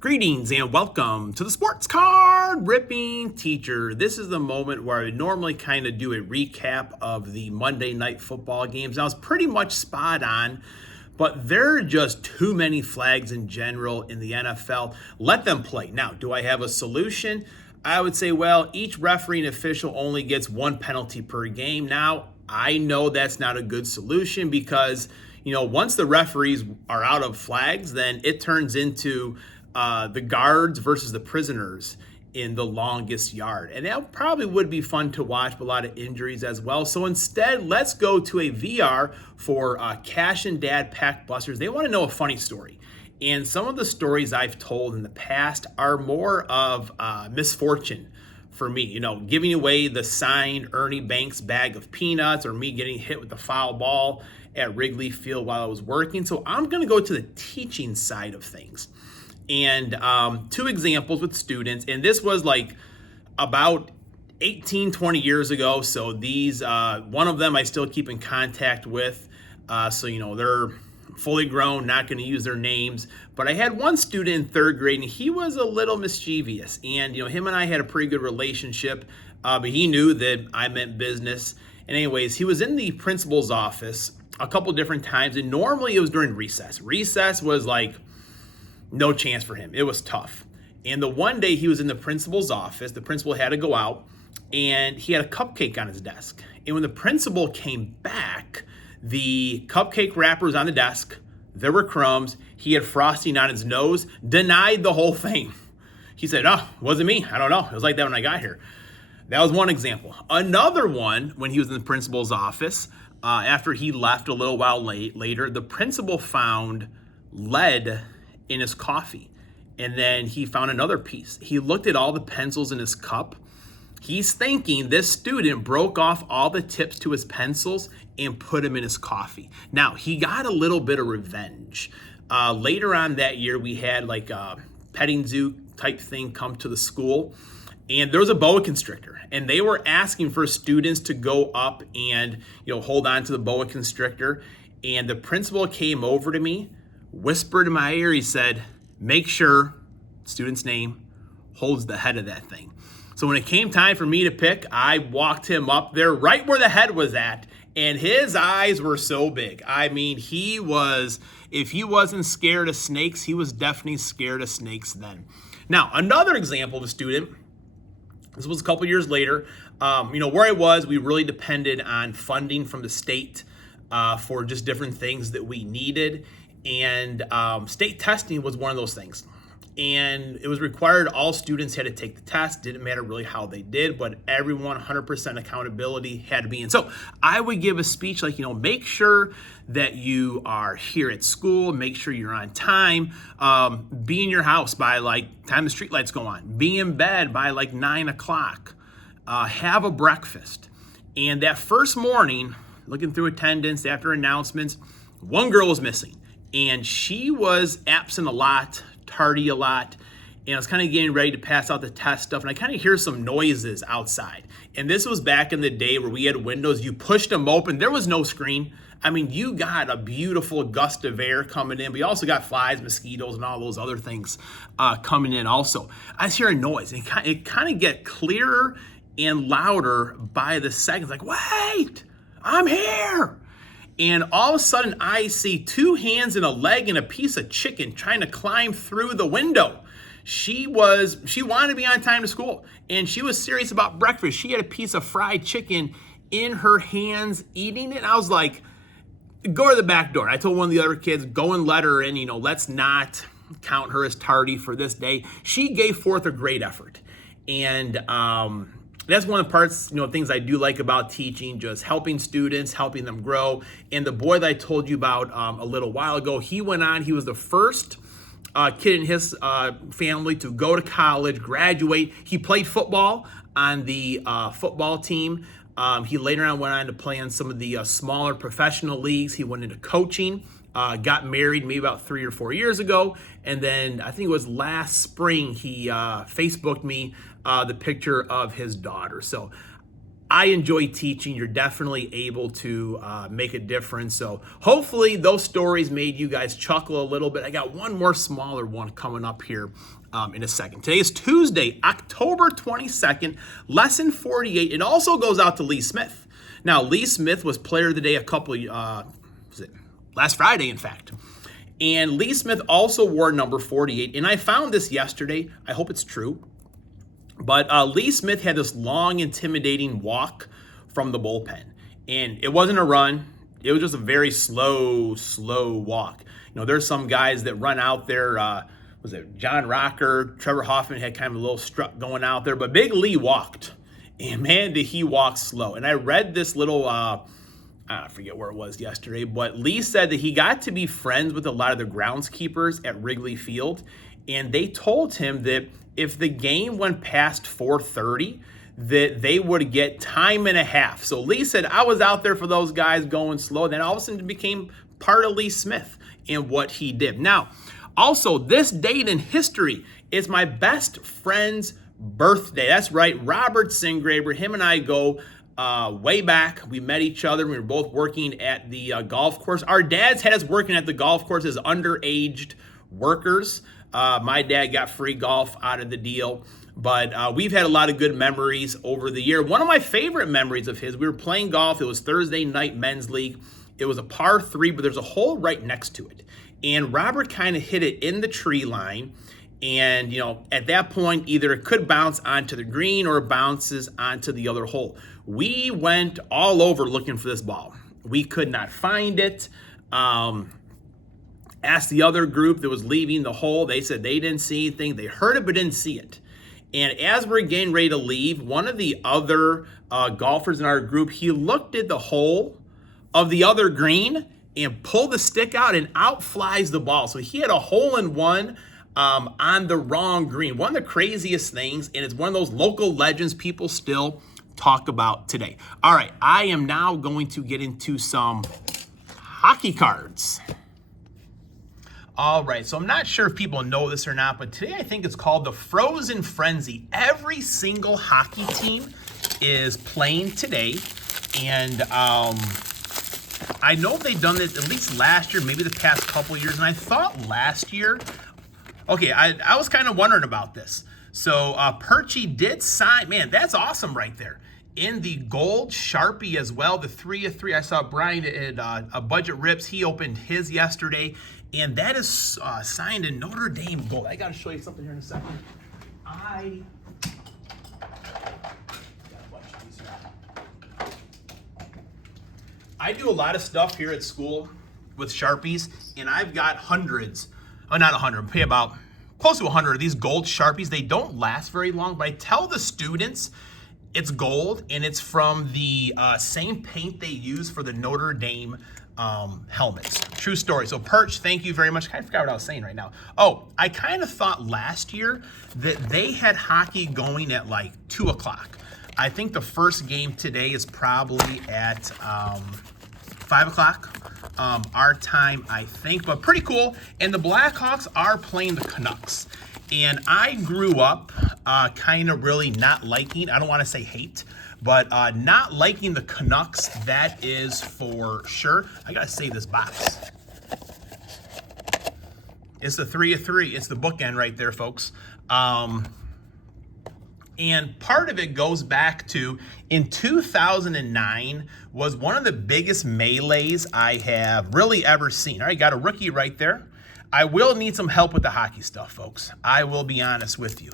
Greetings and welcome to the Sports Card Ripping Teacher. This is the moment where I would normally kind of do a recap of the Monday Night Football games. I was pretty much spot on, but there are just too many flags in general in the NFL. Let them play. Now, do I have a solution? I would say, well, each refereeing official only gets one penalty per game. Now, I know that's not a good solution because, once the referees are out of flags, then it turns into the guards versus the prisoners in the longest yard. And that probably would be fun to watch, but a lot of injuries as well. So instead, let's go to a VR for Cash and Dad Pack Busters. They want to know a funny story. And some of the stories I've told in the past are more of misfortune for me. Giving away the signed Ernie Banks bag of peanuts or me getting hit with the foul ball at Wrigley Field while I was working. So I'm going to go to the teaching side of things. And two examples with students, and this was like about 18, 20 years ago. So these, one of them I still keep in contact with. So they're fully grown, not going to use their names. But I had one student in third grade, and he was a little mischievous. And, him and I had a pretty good relationship, but he knew that I meant business. And anyways, he was in the principal's office a couple different times, and normally it was during recess. Recess was like no chance for him. It was tough. And the one day he was in the principal's office, the principal had to go out, and he had a cupcake on his desk. And when the principal came back, the cupcake wrapper was on the desk. There were crumbs. He had frosting on his nose, denied the whole thing. He said, "Oh, wasn't me. I don't know. It was like that when I got here." That was one example. Another one, when he was in the principal's office, after he left a little while later, the principal found lead in his coffee. And then he found another piece. He looked at all the pencils in his cup. He's thinking this student broke off all the tips to his pencils and put them in his coffee. Now, he got a little bit of revenge. Later on that year, we had like a petting zoo type thing come to the school. And there was a boa constrictor. And they were asking for students to go up and, hold on to the boa constrictor. And the principal came over to me, whispered in my ear, he said, "Make sure," student's name, "holds the head of that thing." So when it came time for me to pick, I walked him up there right where the head was at, and his eyes were so big. I mean, if he wasn't scared of snakes, he was definitely scared of snakes then. Now, another example of a student, this was a couple years later, where I was, we really depended on funding from the state for just different things that we needed. And state testing was one of those things. And it was required all students had to take the test. Didn't matter really how they did, but everyone 100% accountability had to be in. So I would give a speech like, make sure that you are here at school, make sure you're on time, be in your house by time the streetlights go on, be in bed by 9 o'clock, have a breakfast. And that first morning, looking through attendance after announcements, one girl was missing. And she was absent a lot, tardy a lot, and I was kind of getting ready to pass out the test stuff, and I kind of hear some noises outside. And this was back in the day where we had windows, you pushed them open, there was no screen. I mean, you got a beautiful gust of air coming in, but you also got flies, mosquitoes, and all those other things coming in also. I was hearing noise, and it kind of get clearer and louder by the seconds, like, "Wait, I'm here." And all of a sudden, I see two hands and a leg and a piece of chicken trying to climb through the window. She wanted to be on time to school, and she was serious about breakfast. She had a piece of fried chicken in her hands, eating it. And I was like, "Go to the back door." I told one of the other kids, "Go and let her in. Let's not count her as tardy for this day." She gave forth a great effort. And that's one of the parts, things I do like about teaching, just helping students, helping them grow. And the boy that I told you about a little while ago, he went on, he was the first kid in his family to go to college, graduate. He played football on the football team. He later on went on to play in some of the smaller professional leagues. He went into coaching, got married maybe about 3 or 4 years ago. And then I think it was last spring, he Facebooked me the picture of his daughter. So I enjoy teaching. You're definitely able to make a difference. So hopefully those stories made you guys chuckle a little bit. I got one more smaller one coming up here in a second. Today is Tuesday, October 22nd, lesson 48. It also goes out to Lee Smith. Now, Lee Smith was player of the day last Friday, in fact. And Lee Smith also wore number 48. And I found this yesterday. I hope it's true. But Lee Smith had this long, intimidating walk from the bullpen. And it wasn't a run. It was just a very slow walk. You know, there's some guys that run out there. Was it John Rocker? Trevor Hoffman had kind of a little strut going out there. But Big Lee walked. And man, did he walk slow. And I read this little, I forget where it was yesterday, but Lee said that he got to be friends with a lot of the groundskeepers at Wrigley Field. And they told him that if the game went past 4:30, that they would get time and a half. So Lee said, I was out there for those guys going slow. Then all of a sudden it became part of Lee Smith and what he did. Now, also, this date in history is my best friend's birthday. That's right, Robert Singraber. Him and I go way back. We met each other. We were both working at the golf course. Our dads had us working at the golf course as underaged workers. My dad got free golf out of the deal. But we've had a lot of good memories over the year. One of my favorite memories of his, we were playing golf. It was Thursday night men's league. It was a par 3, but there's a hole right next to it. And Robert kind of hit it in the tree line. And, you know, at that point, either it could bounce onto the green or it bounces onto the other hole. We went all over looking for this ball. We could not find it. Asked the other group that was leaving the hole. They said they didn't see anything. They heard it but didn't see it. And as we're getting ready to leave, one of the other golfers in our group, he looked at the hole of the other green and pulled the stick out, and out flies the ball. So he had a hole-in-one on the wrong green. One of the craziest things, and it's one of those local legends people still talk about today. All right, I am now going to get into some hockey cards. All right, so I'm not sure if people know this or not, but today I think it's called the Frozen Frenzy. Every single hockey team is playing today, and I know they've done this at least last year, maybe the past couple years, and I thought last year, okay, I was kind of wondering about this. So Perchy did sign, man, that's awesome right there. In the gold Sharpie as well, the 3 of 3. I saw Brian at a Budget Rips. He opened his yesterday, and that is signed in Notre Dame gold. I got to show you something here in a second. I do a lot of stuff here at school with Sharpies, and I've got hundreds, not 100, pay about close to 100 of these gold Sharpies. They don't last very long, but I tell the students it's gold, and it's from the same paint they use for the Notre Dame helmets. True story. So Perch, thank you very much. I kind of forgot what I was saying right now. Oh, I kind of thought last year that they had hockey going at like 2 o'clock. I think the first game today is probably at 5 o'clock our time, I think, but pretty cool. And the Blackhawks are playing the Canucks. And I grew up kind of really not liking, I don't want to say hate, but not liking the Canucks, that is for sure. I got to save this box. It's the 3 of 3. It's the bookend right there, folks. And part of it goes back to, in 2009 was one of the biggest melees I have really ever seen. All right, got a rookie right there. I will need some help with the hockey stuff, folks. I will be honest with you.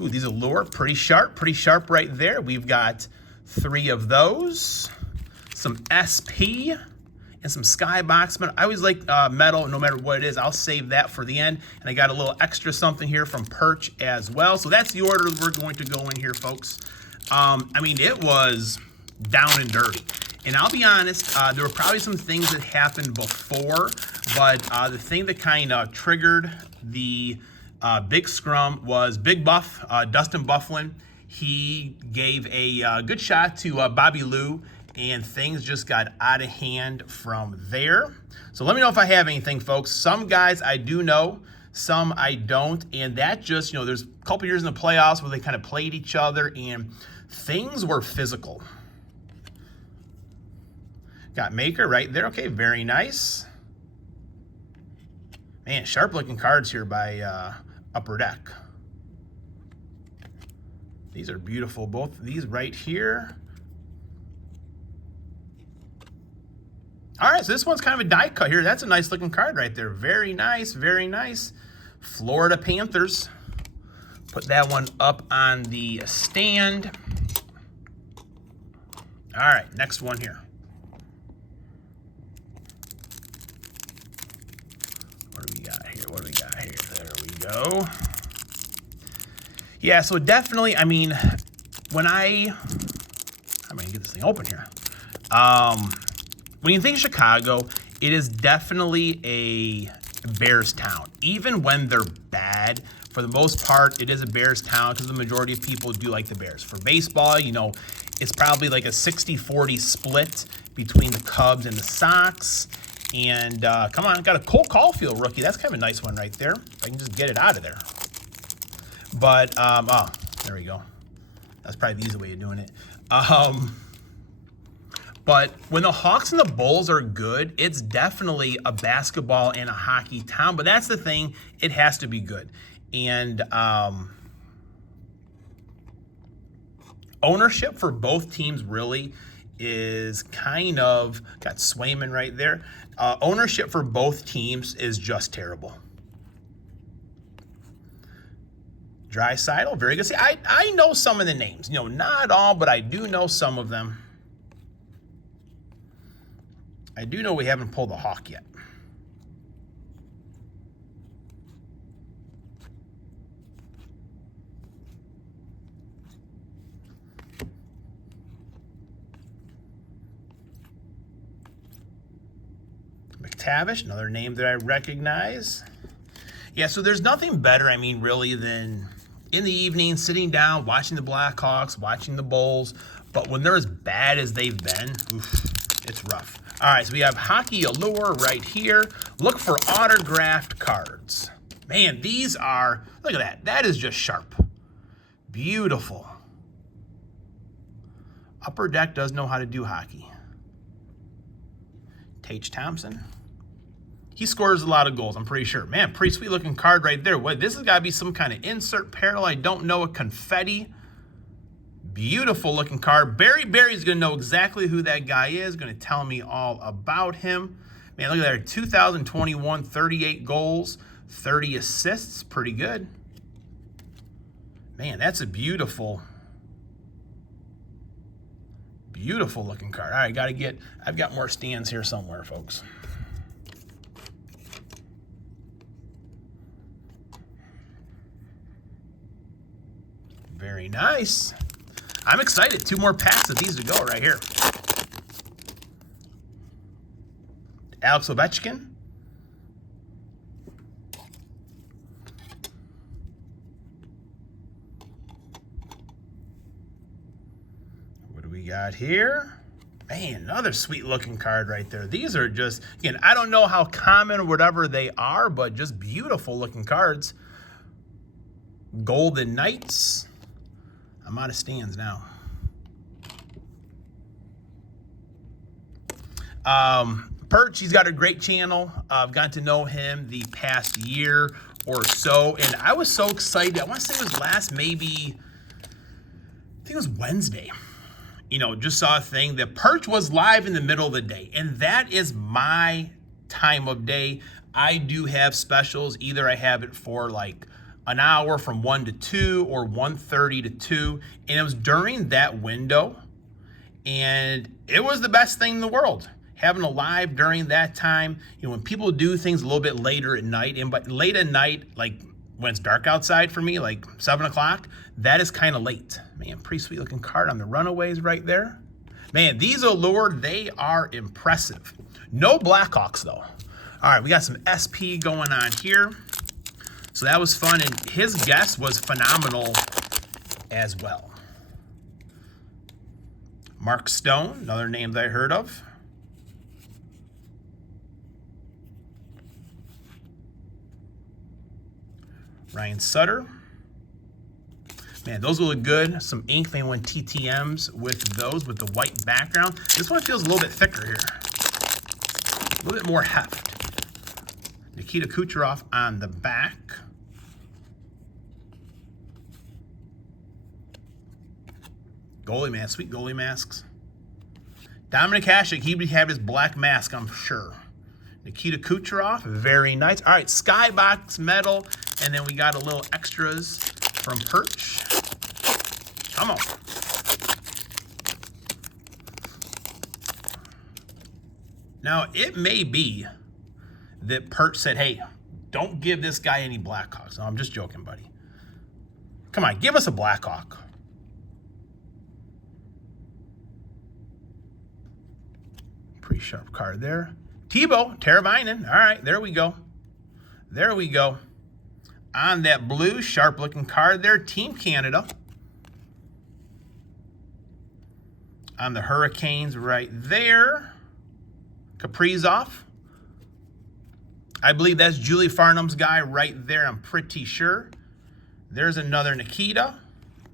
Ooh, these Allure, pretty sharp right there. We've got 3 of those, some SP, and some Skybox. But I always like metal, no matter what it is. I'll save that for the end. And I got a little extra something here from Perch as well. So that's the order we're going to go in here, folks. I mean, it was down and dirty. And I'll be honest, there were probably some things that happened before, but the thing that kind of triggered the big scrum was Big Buff, Dustin Byfuglien. He gave a good shot to Bobby Lou, and things just got out of hand from there. So let me know if I have anything, folks. Some guys I do know, some I don't, and that just, you know, there's a couple years in the playoffs where they kind of played each other, and Things were physical. Got Maker right there. Okay, very nice. Man, sharp looking cards here by Upper Deck. These are beautiful, both of these right here. All right, so this one's kind of a die cut here. That's a nice looking card right there. Very nice, very nice. Florida Panthers. Put that one up on the stand. All right, next one here. What do we got here? What do we got here? There we go. Yeah, so definitely, I mean, when I'm going to get this thing open here. When you think Chicago, it is definitely a Bears town. Even when they're bad, for the most part, it is a Bears town because the majority of people do like the Bears. For baseball, you know, it's probably like a 60-40 split between the Cubs and the Sox. And come on, got a Cole Caulfield rookie. That's kind of a nice one right there. If I can just get it out of there. But, oh, there we go. That's probably the easy way of doing it. But when the Hawks and the Bulls are good, it's definitely a basketball and a hockey town. But that's the thing, it has to be good. And ownership for both teams really is kind of, got Swayman right there. Ownership for both teams is just terrible. Draisaitl, very good. See, I know some of the names. You know, not all, but I do know some of them. I do know we haven't pulled the Hawk yet. McTavish, another name that I recognize. Yeah, so there's nothing better, I mean, really, than in the evening, sitting down, watching the Blackhawks, watching the Bulls. But when they're as bad as they've been, oof, it's rough. All right, so we have Hockey Allure right here. Look for autographed cards. Man, these are, look at that. That is just sharp. Beautiful. Upper Deck does know how to do hockey. Tage Thompson. He scores a lot of goals, I'm pretty sure. Man, pretty sweet looking card right there. What, this has got to be some kind of insert parallel. I don't know, a confetti. Beautiful looking card. Barry's going to know exactly who that guy is. Going to tell me all about him. Man, look at that. 2021, 38 goals, 30 assists. Pretty good. Man, that's a beautiful looking card. All right, I've got more stands here somewhere, folks. Very nice. I'm excited. 2 more packs of these to go right here. Alex Ovechkin. What do we got here? Man, another sweet looking card right there. These are just, again, I don't know how common or whatever they are, but just beautiful looking cards. Golden Knights. I'm out of stands now. Perch, he's got a great channel. I've gotten to know him the past year or so, and I was so excited. I want to say it was I think it was Wednesday. You know, just saw a thing that Perch was live in the middle of the day, and that is my time of day. I do have specials. Either I have it for like an hour from 1 to 2 or 1:30 to 2. And it was during that window. And it was the best thing in the world. Having a live during that time, you know, when people do things a little bit later at night, and but late at night, like when it's dark outside for me, like 7 o'clock, that is kind of late. Man, pretty sweet looking card on the Runaways right there. Man, these Allure, they are impressive. No Blackhawks though. All right, we got some SP going on here. So that was fun, and his guess was phenomenal as well. Mark Stone, another name that I heard of. Ryan Sutter. Man, those will look good. Some ink, they went TTMs with those, with the white background. This one feels a little bit thicker here. A little bit more heft. Nikita Kucherov on the back. Goalie mask, sweet goalie masks. Dominic Hasek, he would have his black mask, I'm sure. Nikita Kucherov, very nice. All right, Skybox medal, and then we got a little extras from Perch. Come on. Now, it may be that Perch said, hey, don't give this guy any Blackhawks. No, I'm just joking, buddy. Come on, give us a Blackhawk. Pretty sharp card there. Tebow, Teravainen. All right, there we go. There we go. On that blue, sharp-looking card there, Team Canada. On the Hurricanes right there. Kaprizov. I believe that's Julie Farnham's guy right there, I'm pretty sure. There's another Nikita.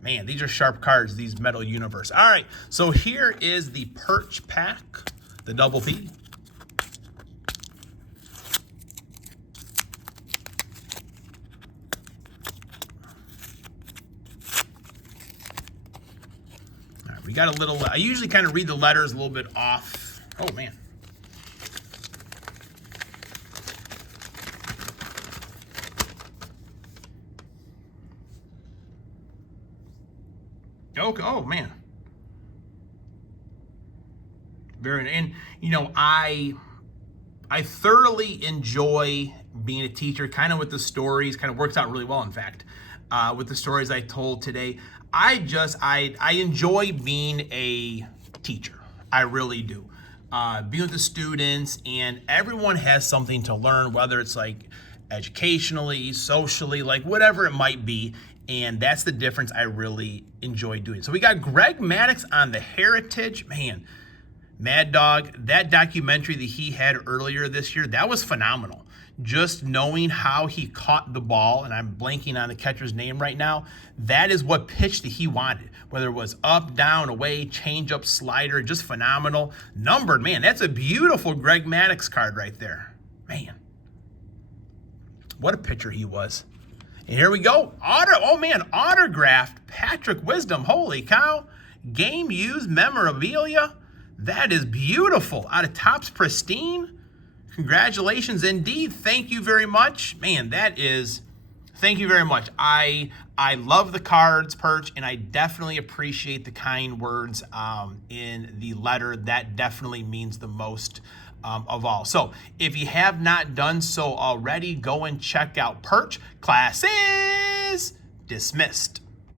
Man, these are sharp cards, these Metal Universe. All right, so here is the Perch pack, the double P. All right, we got a little, I usually kind of read the letters a little bit off. Oh, man. Okay. Oh, man. Very, and you know, I thoroughly enjoy being a teacher, kind of with the stories, kind of works out really well, in fact, with the stories I told today. I enjoy being a teacher. I really do. Being with the students, and everyone has something to learn, whether it's like educationally, socially, like whatever it might be. And that's the difference I really enjoy doing. So we got Greg Maddux on the Heritage. Man, Mad Dog, that documentary that he had earlier this year, that was phenomenal. Just knowing how he caught the ball, and I'm blanking on the catcher's name right now, that is what pitch that he wanted. Whether it was up, down, away, change-up, slider, just phenomenal. Numbered, man, that's a beautiful Greg Maddux card right there. Man, what a pitcher he was. And here we go. Autographed Patrick Wisdom. Holy cow. Game used memorabilia. That is beautiful. Out of Topps Pristine. Congratulations indeed. Thank you very much. Man, thank you very much. I love the cards, Perch, and I definitely appreciate the kind words in the letter. That definitely means the most of all. So if you have not done so already, go and check out Perch. Class is dismissed.